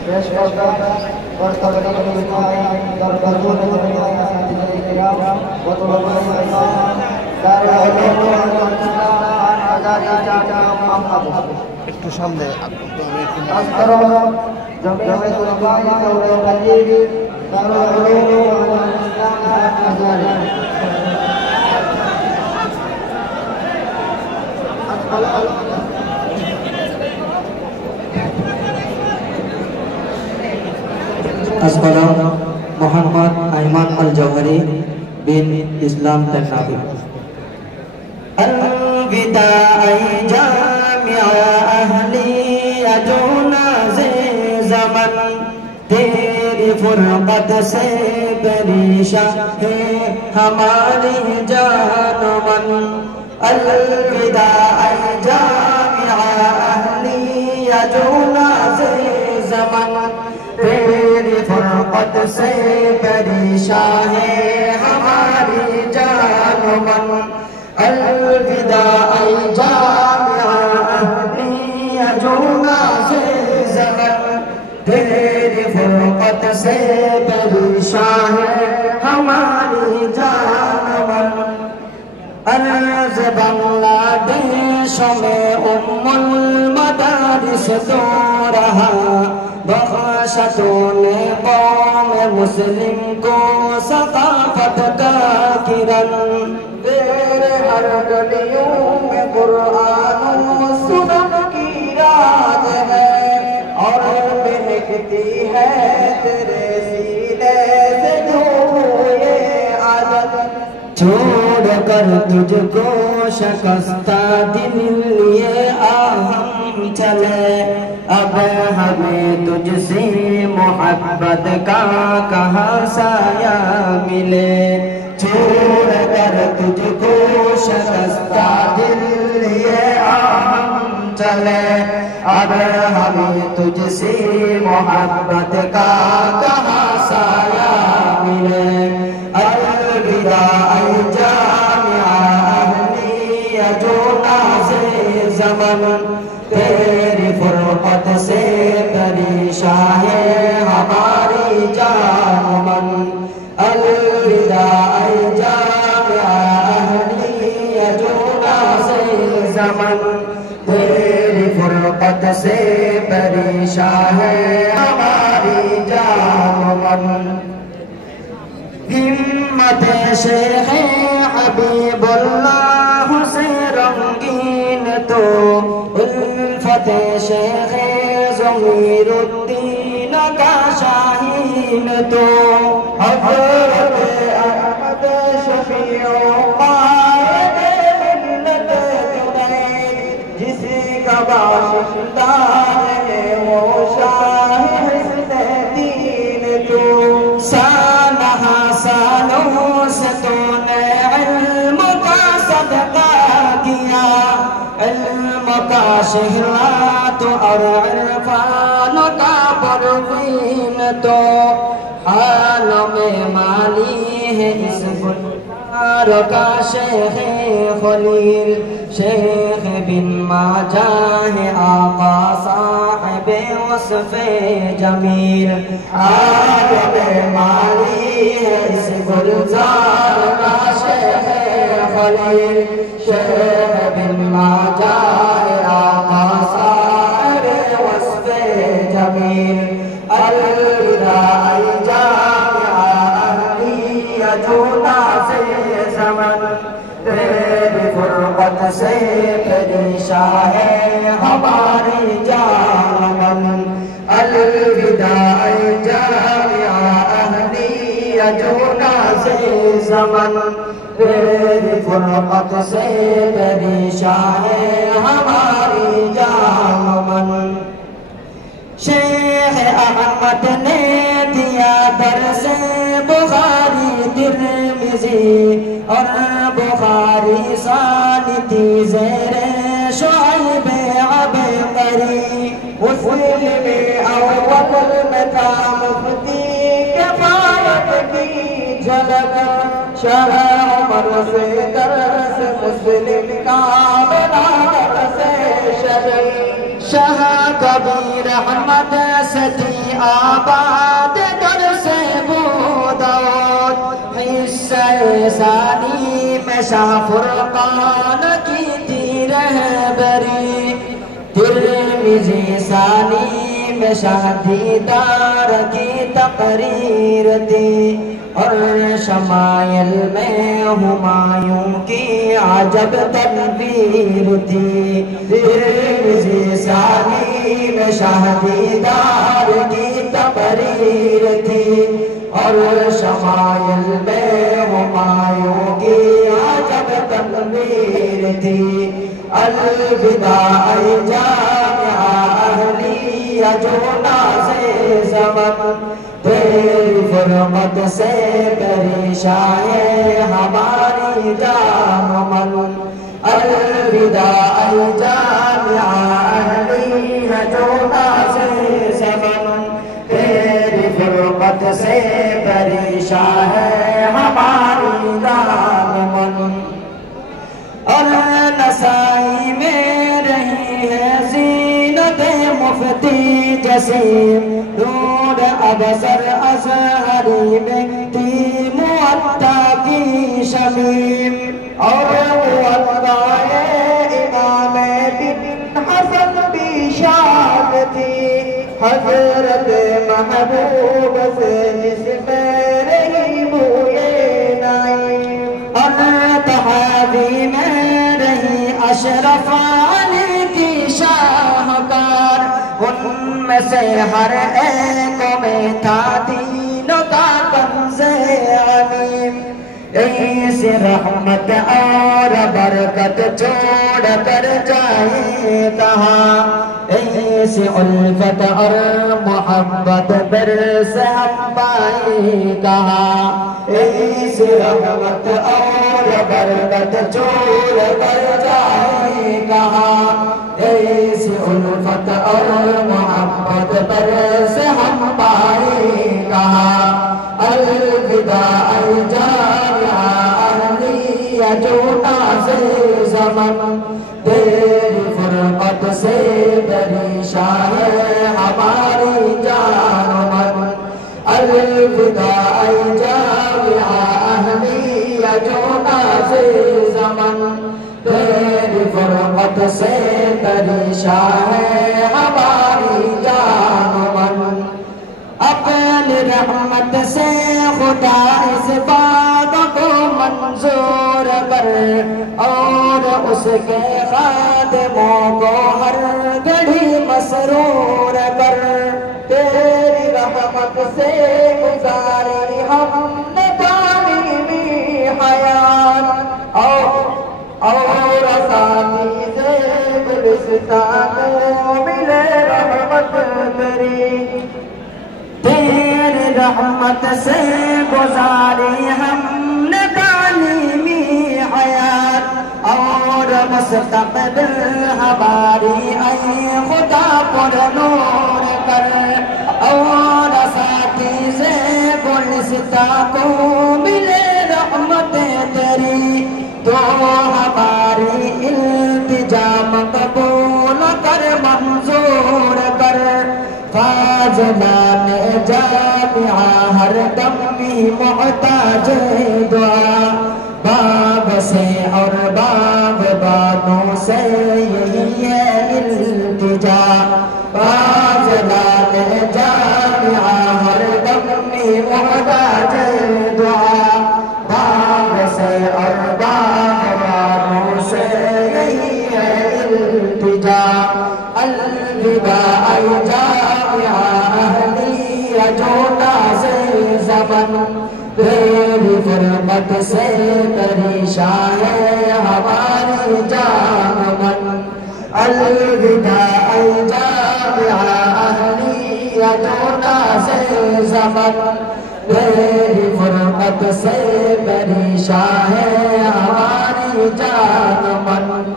پیش کرتا اور تقدیم در حضور جمیع اساتذہ کرام و طلباء کرام دار العلوم একটু সামনে أذكر جميع طلباء دور القديم دار العلوم والإسلام Asqalam Muhammad Aiman Al-Jawhari bin Islam Tannafi. Al-Wida Jami'a Ahliya Junaze Zaman Teri Furqat Se Perishan Hai Hamari Janaman. Al-Wida Jami'a Ahliya Junaze Zaman تیری فرقت سے پریشان ہے ہماری جان و من الوداع جامعہ اہلیہ جونا سے زمن تیری فرقت سے پریشان ہے ہماری جان و من عرض بنگلہ دیش میں المدارس دو رہا بخشتوں نے قوم مسلم کو ثقافت کا کرن تیرے ہر گلیوں میں قرآن و سنن کی راج ہے اور مہکتی ہے تیرے سینے سے دھوئے عادت چھوڑ کر تجھ کو شکستہ دل لیے ہم چلے اب ہمیں تجھ سے محبت کا کہاں سایہ ملے چھوڑ کر تجھ کو شکستہ دل لیے ہم چلے اب ہمیں تجھ سے محبت کا کہاں سایہ ملے الوداع جامعہ اہلیہ جونا سے زمن تیری فرقت سے پریشان ہے ہماری جان و من الوداع جامعہ اہلیہ جونا سے زمن تیری فرقت سے پریشان ہے ہماری جان و من ہمت شیخ حبیب اللہ سے رنگین تو الفت شیخ ضمیر الدین کا شاہین تو حضرت احمد شفیع قائد ملت جنید جس کا باشندہ ہے وہ شاہ حسن دین تو سالہ سالوں سے تو نے علم کا صدقہ کیا علم کا شہرات اور عرفان کا پروین تو حال میں مالی ہے اس گلزار کا شیخ خلیل شیخ بن ماجہ ہے آقا صاحب وصف جمیل حال میں مالی ہے اس گلزار کا شیخ خلیل شیخ بن ماجہ ہے آقا صاحب وصف جمیل الوداع جامعہ اہلیہ جونا سے زمن تیری فرقت سے پریشان ہے ہماری جان و من الوداع جامعہ اہلیہ جونا سے زمن تیری فرقت سے پریشان ہے ہماری جان و من شیخ احمد نے دیا درس بخاری ترمذی اور بخاری ثالثی زیر شعیب عبقری اس علم اول میں تھا مفتی کفایت کی جھلک شاہ عمر سے درس مسلم کا بنا درس شجر شاہ کبیر احمد ستی آباد در سے بوداد حصہ ثانی میں شاہ فرقان کی تھی رہبری ترمذی ثانی میں شاہ دیدار کی تقریر تھی اور شمائل میں ہمایوں کی عجب تدبیر تھی ترمذی ثانی میں شاہ دیدار کی تقریر تھی اور شمائل میں ہمایوں کی عجب تدبیر تھی الوداع جامعہ اہلیہ جو نازِ زمن تیری فرقت سے پریشاں ہے ہماری جان و من الوداع جامعہ اہلیہ جو نازِ زمن تیری فرقت سے پریشاں ہے ہماری جان و من اور نسائی میں رہی ہے زینت مفتی جسیم نور ابصر ازہری میں تھی موطا کی شمیم اور موطا امام بن حسن بھی شاد تھی حضرت محبوب سے جس میں رہی بوئے نعیم اور تحابی میں رہی اشرف علی کی شاہکار ان میں سے ہر ایک میں تھا دینوں کا کنز عظیم اس رحمت اور برکت چھوڑ کر جائے کہاں اس الفت اور محبت برس ہم پائے کہاں اس رحمت اور برکت چھوڑ کر جائے کہاں اس الفت اور محبت برس ہم پائے کہاں الوداع جامعہ اہلیہ جو نازِ زمن تیری فرقت سے پریشاں ہے ہماری جان و من الوداع جامعہ اہلیہ جو نازِ زمن تیری فرقت سے پریشاں ہے ہماری جان و من اپنی رحمت سے خدا اس باغ کو منظور کر اور اس کے خادموں کو ہر گھڑی مسرور کر تیری رحمت سے گزاری ہم نے تعلیمی حیات اور اساتذہ گلستان کو ملے رحمت تیری تیری رحمت سے گزاری ہم نے تعلیمی حیات اور مستقبل ہماری اے خدا پر نور کر اور اساتذہ گلستاں کو ملے رحمت تیری تو ہماری التجا مقبول کر منظور کر فاضلان جامعہ ہر دم بھی محتاج دعا باب سے اور باب بانوں سے یہی ہے التجا فاضلان جامعہ ہر دم بھی محتاج دعا باب سے اور باب بانوں سے یہی ہے التجا الوداع جامعہ اہلیہ جو نازِ زمن تیری فرقت سے پریشاں ہے ہماری جان و من الوداع جامعہ اہلیہ جو نازِ زمن تیری فرقت سے پریشاں ہے ہماری جان و من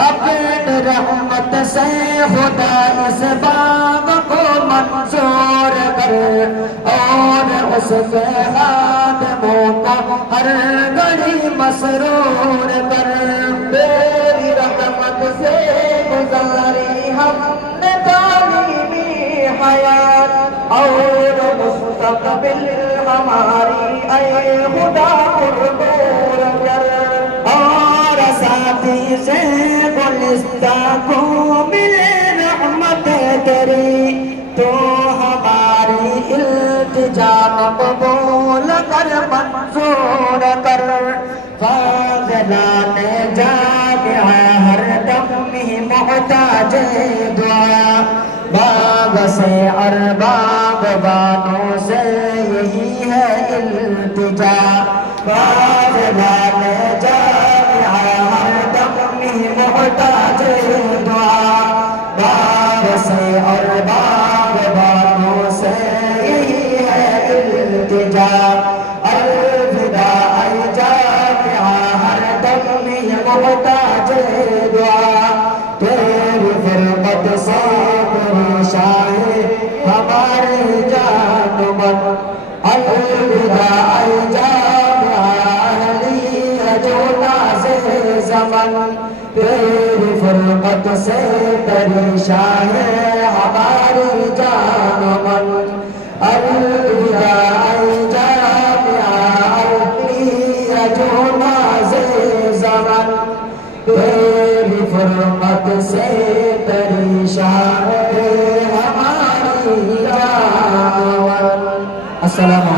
اپنی رحمت سے خدا اس باغ کو منظور کر اور اس کے خادموں کو ہر گھڑی مسرور کر تیری رحمت سے گزاری ہم نے تعلیمی حیات اور مستقبل ہماری اے خدا قربور کر اور ساتھی سے گلستہ کو ملے رحمت تیری تو ہماری التجا مقبول کر منظور کر فاضلان جامعہ ہر دم ہی محتاج دعا باغ سے ارباب بانوں سے یہی ہے التجا فاضلان جامعہ ہر دم ہی محتاج دعا باغ سے ارباب بانوں سے یہی ہے التجا الوداع جامعہ ہر دم ہی محتاج دعا تیری فرقت سے پریشان ہماری جان من الوداع جامعہ علی جو ناز زمن تیری فرقت سے پریشان ہماری جان من الوداع جامعہ علی جو ناز زمن تیری فرقت سے پریشان ہماری جان من. السلام علیکم.